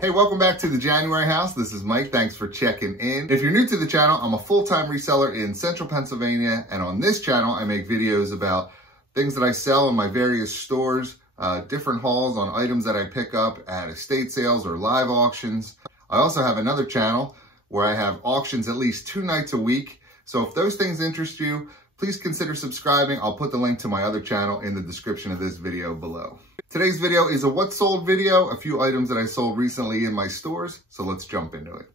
Hey, welcome back to the January house. This is Mike. Thanks for checking in. If you're new to the channel, I'm a full-time reseller in Central Pennsylvania. And on this channel, I make videos about things that I sell in my various stores, different hauls on items that I pick up at estate sales or live auctions. I also have another channel where I have auctions at least 2 nights a week. So if those things interest you, please consider subscribing. I'll put the link to my other channel in the description of this video below. Today's video is a what sold video, a few items that I sold recently in my stores. So let's jump into it.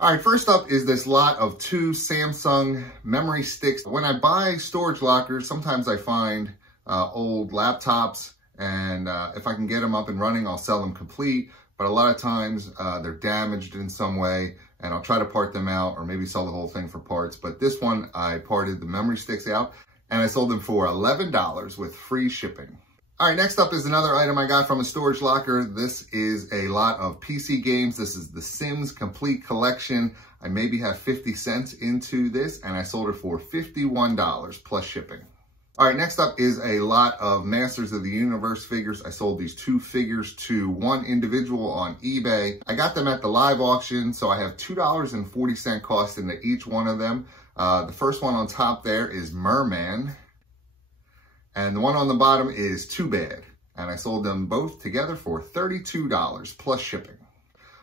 All right, first up is this lot of 2 Samsung memory sticks. When I buy storage lockers, sometimes I find old laptops, and if I can get them up and running, I'll sell them complete. But a lot of times they're damaged in some way, and I'll try to part them out or maybe sell the whole thing for parts. But this one, I parted the memory sticks out and I sold them for $11 with free shipping. All right, next up is another item I got from a storage locker. This is a lot of PC games. This is the Sims Complete Collection. I maybe have 50 cents into this, and I sold it for $51 plus shipping. All right, next up is a lot of Masters of the Universe figures. I sold these 2 figures to one individual on eBay. I got them at the live auction, so I have $2.40 cost into each one of them. The first one on top there is Merman. And the one on the bottom is Too Bad. And I sold them both together for $32 plus shipping.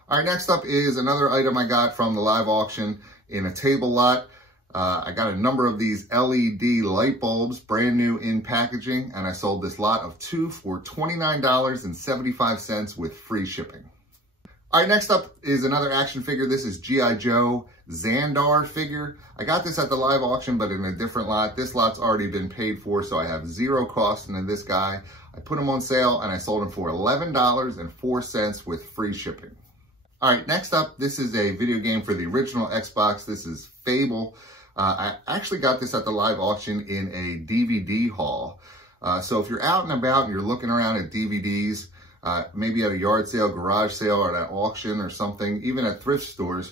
All right, next up is another item I got from the live auction in a table lot. I got a number of these LED light bulbs, brand new in packaging. And I sold this lot of 2 for $29.75 with free shipping. All right, next up is another action figure. This is G.I. Joe Xandar figure. I got this at the live auction, but in a different lot. This lot's already been paid for, so I have 0 cost into this guy. I put him on sale and I sold him for $11.04 with free shipping. All right, next up, this is a video game for the original Xbox. This is Fable. I actually got this at the live auction in a DVD haul. So if you're out and about and you're looking around at DVDs, maybe at a yard sale, garage sale, or at an auction or something, even at thrift stores,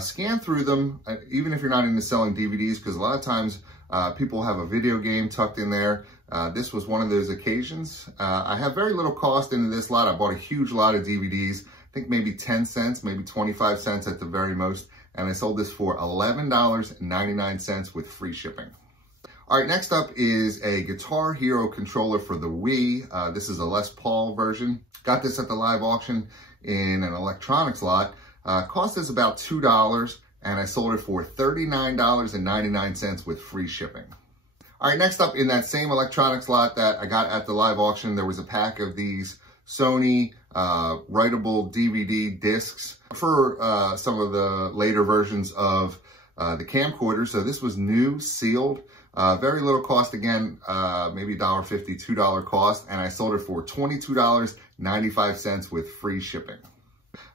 scan through them, even if you're not into selling DVDs, because a lot of times people have a video game tucked in there. This was one of those occasions. I have very little cost into this lot. I bought a huge lot of DVDs, I think maybe 10 cents, maybe 25 cents at the very most, and I sold this for $11.99 with free shipping. All right, next up is a Guitar Hero controller for the Wii. This is a Les Paul version. Got this at the live auction in an electronics lot. Cost us about $2, and I sold it for $39.99 with free shipping. All right, next up in that same electronics lot that I got at the live auction, there was a pack of these Sony writable DVD discs for some of the later versions of the camcorder. So this was new, sealed. Very little cost again, maybe $1.50, $2 cost, and I sold it for $22.95 with free shipping.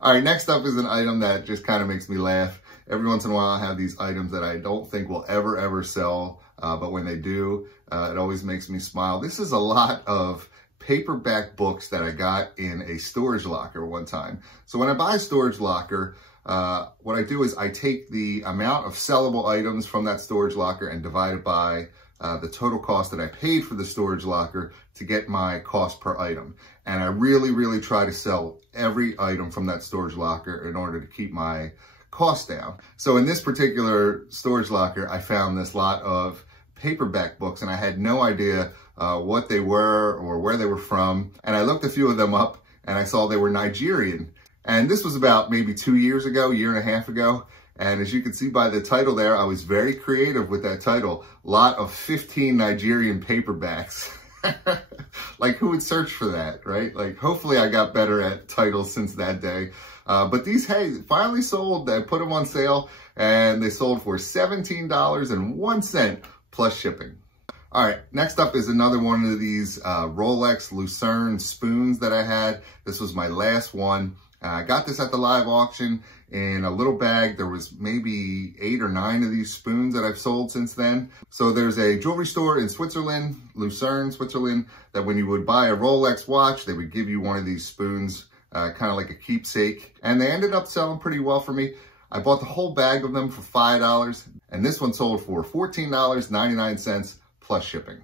All right, next up is an item that just kind of makes me laugh. Every once in a while, I have these items that I don't think will ever sell, but when they do, it always makes me smile. This is a lot of paperback books that I got in a storage locker one time. So when I buy a storage locker, what I do is I take the amount of sellable items from that storage locker and divide it by the total cost that I paid for the storage locker to get my cost per item. And I really try to sell every item from that storage locker in order to keep my cost down. So in this particular storage locker, I found this lot of paperback books, and I had no idea what they were or where they were from. And I looked a few of them up and I saw they were Nigerian. And this was about maybe 2 years ago, 1.5 years ago. And as you can see by the title there, I was very creative with that title. Lot of 15 Nigerian paperbacks. Like, who would search for that, right? Like, hopefully I got better at titles since that day. But these, hey, finally sold. I put them on sale and they sold for $17.01 plus shipping. All right, next up is another one of these Rolex lucerne spoons that I had. This was my last one. I got this at the live auction in a little bag. There was maybe 8 or 9 of these spoons that I've sold since then. So there's a jewelry store in Switzerland, Lucerne, Switzerland, that when you would buy a Rolex watch, they would give you one of these spoons, kind of like a keepsake. And they ended up selling pretty well for me. I bought the whole bag of them for $5, and this one sold for $14.99 plus shipping.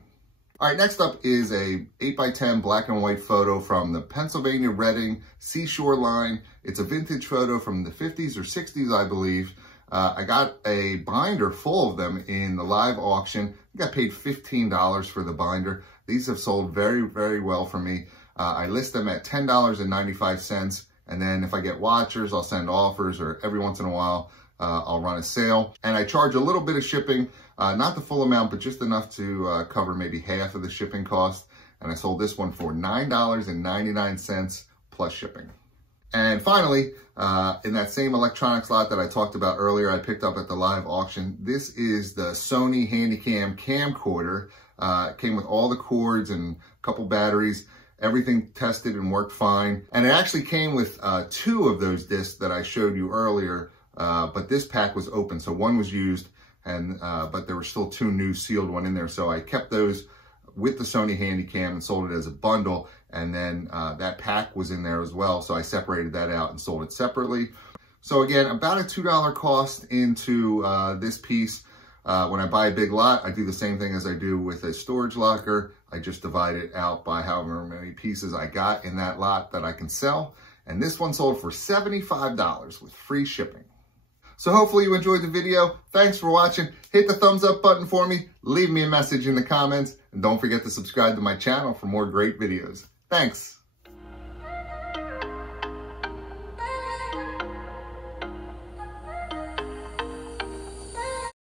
All right, next up is a 8x10 black and white photo from the Pennsylvania Reading Seashore line. It's a vintage photo from the 50s or 60s, I believe. I got a binder full of them in the live auction. I got paid $15 for the binder. These have sold very, very well for me. I list them at $10.95. And then if I get watchers, I'll send offers, or every once in a while, I'll run a sale. And I charge a little bit of shipping, not the full amount, but just enough to cover maybe half of the shipping cost. And I sold this one for $9.99 plus shipping. And finally, in that same electronics lot that I talked about earlier, I picked up at the live auction. This is the Sony Handycam camcorder. It came with all the cords and a couple batteries. Everything tested and worked fine. And it actually came with 2 of those discs that I showed you earlier, but this pack was open, so one was used, and but there were still 2 new sealed one in there. So I kept those with the Sony Handycam and sold it as a bundle, and then that pack was in there as well, so I separated that out and sold it separately. So again, about a $2 cost into this piece. When I buy a big lot, I do the same thing as I do with a storage locker. I just divide it out by however many pieces I got in that lot that I can sell. And this one sold for $75 with free shipping. So hopefully you enjoyed the video. Thanks for watching. Hit the thumbs up button for me. Leave me a message in the comments. And don't forget to subscribe to my channel for more great videos. Thanks.